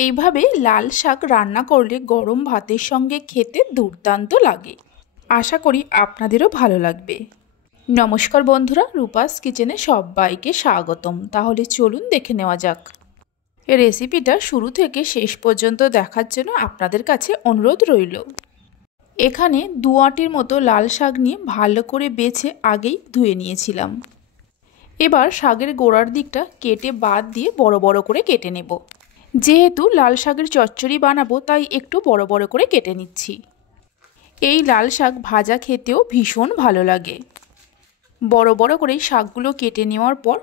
এইভাবে লাল শাক রান্না করলে গরম ভাতের সঙ্গে খেতে দুর্দান্ত লাগে। আশা করি আপনাদেরও ভালো লাগবে। নমস্কার বন্ধুরা, রূপাস কিচেনে সবাইকে স্বাগতম। তাহলে চলুন দেখে নেওয়া যাক। এই রেসিপিটা শুরু থেকে শেষ পর্যন্ত দেখার জন্য আপনাদের কাছে অনুরোধ রইল। এখানে 2 আঁটির মতো লাল শাক নিয়ে ভালো করে বেছে আগেই ধুয়ে নিয়েছিলাম। এবার শাকের গোড়ার দিকটা কেটে বাদ দিয়ে বড় বড় করে কেটে নেব। যেহেতু লাল শাকের চচ্চড়ি বানাবো তাই একটু বড় বড় করে কেটে নিচ্ছি। এই লাল শাক ভাজা খেতেও ভীষণ ভালো লাগে। বড় বড় করে শাকগুলো কেটে নেওয়ার পর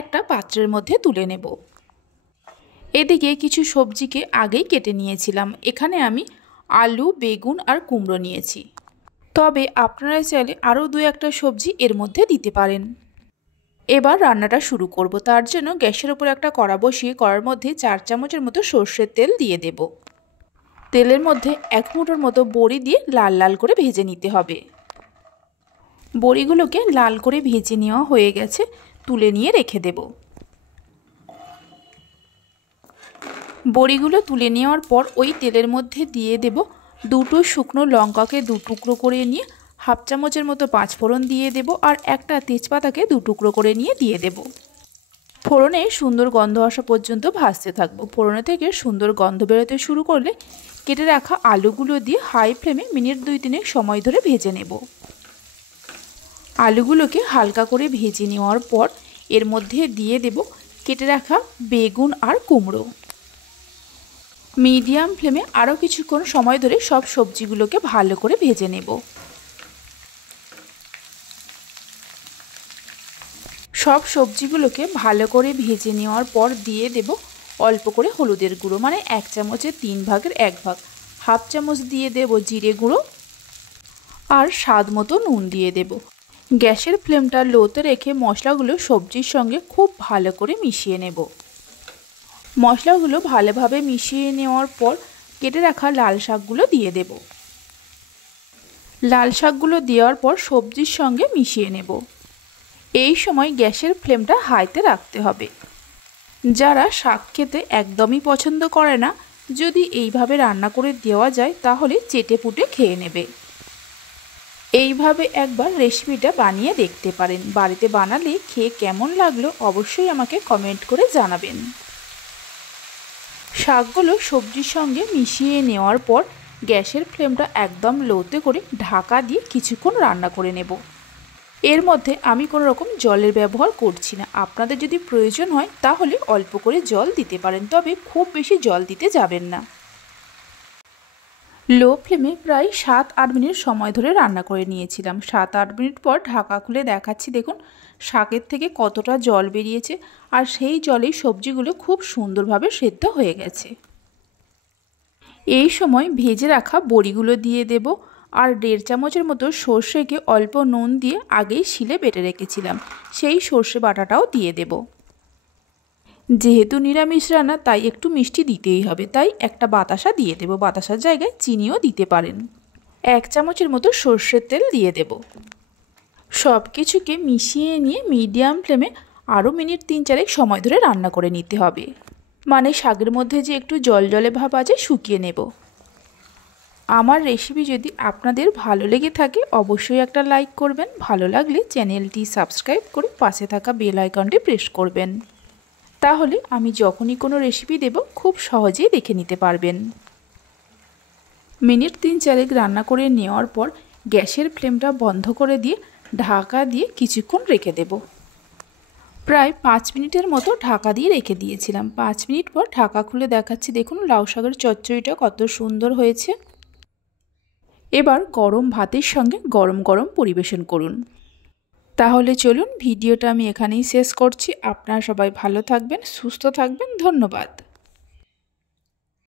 একটা পাত্রের মধ্যে তুলে নেব। এদিকে কিছু সবজিকে আগেই কেটে নিয়েছিলাম। এখানে আমি আলু, বেগুন আর কুমড়ো নিয়েছি। তবে আপনারা চাইলে আরও 2-1টা সবজি এর মধ্যে দিতে পারেন। এবার রান্নাটা শুরু করব। তার জন্য গ্যাসের উপর একটা কড়া বসিয়ে কড়ার মধ্যে 4 চামচের মতো সর্ষের তেল দিয়ে দেব। তেলের মধ্যে 1 মুঠোর মতো বড়ি দিয়ে লাল লাল করে ভেজে নিতে হবে। বড়িগুলোকে লাল করে ভেজে নেওয়া হয়ে গেছে, তুলে নিয়ে রেখে দেব। বড়িগুলো তুলে নেওয়ার পর ওই তেলের মধ্যে দিয়ে দেব 2টো শুকনো লঙ্কাকে 2 টুকরো করে নিয়ে, 1/2 চামচের মতো 5 ফোড়ন দিয়ে দেব আর একটা তেজপাতাকে 2 টুকরো করে নিয়ে দিয়ে দেব। ফোড়নে সুন্দর গন্ধ আসা পর্যন্ত ভাজতে থাকবো। ফোড়নে থেকে সুন্দর গন্ধ বেরোতে শুরু করলে কেটে রাখা আলুগুলো দিয়ে হাই ফ্লেমে মিনিট 2-3 সময় ধরে ভেজে নেব। আলুগুলোকে হালকা করে ভেজে নেওয়ার পর এর মধ্যে দিয়ে দেব কেটে রাখা বেগুন আর কুমড়ো। মিডিয়াম ফ্লেমে আরও কিছুক্ষণ সময় ধরে সব সবজিগুলোকে ভালো করে ভেজে নেব। সব সবজিগুলোকে ভালো করে ভেজে নেওয়ার পর দিয়ে দেব অল্প করে হলুদের গুঁড়ো, মানে 1 চামচের 3 ভাগের 1 ভাগ। 1/2 চামচ দিয়ে দেব জিরে গুঁড়ো আর স্বাদ মতো নুন দিয়ে দেব। গ্যাসের ফ্লেমটা লোতে রেখে মশলাগুলো সবজির সঙ্গে খুব ভালো করে মিশিয়ে নেব। মশলাগুলো ভালোভাবে মিশিয়ে নেওয়ার পর কেটে রাখা লাল শাকগুলো দিয়ে দেব। লাল শাকগুলো দেওয়ার পর সবজির সঙ্গে মিশিয়ে নেব। এই সময় গ্যাসের ফ্লেমটা হাইতে রাখতে হবে। যারা শাক খেতে একদমই পছন্দ করে না, যদি এইভাবে রান্না করে দেওয়া যায় তাহলে চেটেপুটে খেয়ে নেবে। এইভাবে একবার রেসিপিটা বানিয়ে দেখতে পারেন। বাড়িতে বানালে খেয়ে কেমন লাগলো অবশ্যই আমাকে কমেন্ট করে জানাবেন। শাকগুলো সবজির সঙ্গে মিশিয়ে নেওয়ার পর গ্যাসের ফ্লেমটা একদম লোতে করে ঢাকা দিয়ে কিছুক্ষণ রান্না করে নেব। এর মধ্যে আমি কোনো রকম জলের ব্যবহার করছি না। আপনাদের যদি প্রয়োজন হয় তাহলে অল্প করে জল দিতে পারেন, তবে খুব বেশি জল দিতে যাবেন না। লো ফ্লেমে প্রায় 7-8 মিনিট সময় ধরে রান্না করে নিয়েছিলাম। 7-8 মিনিট পর ঢাকা খুলে দেখাচ্ছি, দেখুন শাকের থেকে কতটা জল বেরিয়েছে আর সেই জলেই সবজিগুলো খুব সুন্দরভাবে সেদ্ধ হয়ে গেছে। এই সময় ভেজে রাখা বড়িগুলো দিয়ে দেব আর 1.5 চামচের মতো সর্ষেকে অল্প নুন দিয়ে আগেই শিলে বেটে রেখেছিলাম, সেই সর্ষে বাটাটাও দিয়ে দেব। যেহেতু নিরামিষ রান্না তাই একটু মিষ্টি দিতেই হবে, তাই একটা বাতাসা দিয়ে দেব। বাতাসার জায়গায় চিনিও দিতে পারেন। 1 চামচের মতো সর্ষের তেল দিয়ে দেব। সব কিছুকে মিশিয়ে নিয়ে মিডিয়াম ফ্লেমে আরও মিনিট 3-4 সময় ধরে রান্না করে নিতে হবে। মানে শাকের মধ্যে যে একটু জল জলে ভাব আছে শুকিয়ে নেব। আমার রেসিপি যদি আপনাদের ভালো লেগে থাকে অবশ্যই একটা লাইক করবেন। ভালো লাগলে চ্যানেলটি সাবস্ক্রাইব করে পাশে থাকা বেল আইকনটি প্রেস করবেন। তাহলে আমি যখনই কোনো রেসিপি দেব খুব সহজেই দেখে নিতে পারবেন। মিনিট 3-4 রান্না করে নেওয়ার পর গ্যাসের ফ্লেমটা বন্ধ করে দিয়ে ঢাকা দিয়ে কিছুক্ষণ রেখে দেব। প্রায় 5 মিনিটের মতো ঢাকা দিয়ে রেখে দিয়েছিলাম। 5 মিনিট পর ঢাকা খুলে দেখাচ্ছি, দেখুন লাউ শাকের চচ্চড়িটা কত সুন্দর হয়েছে। এবার গরম ভাতের সঙ্গে গরম গরম পরিবেশন করুন। তাহলে চলুন ভিডিওটা আমি এখানেই শেষ করছি। আপনারা সবাই ভালো থাকবেন, সুস্থ থাকবেন। ধন্যবাদ।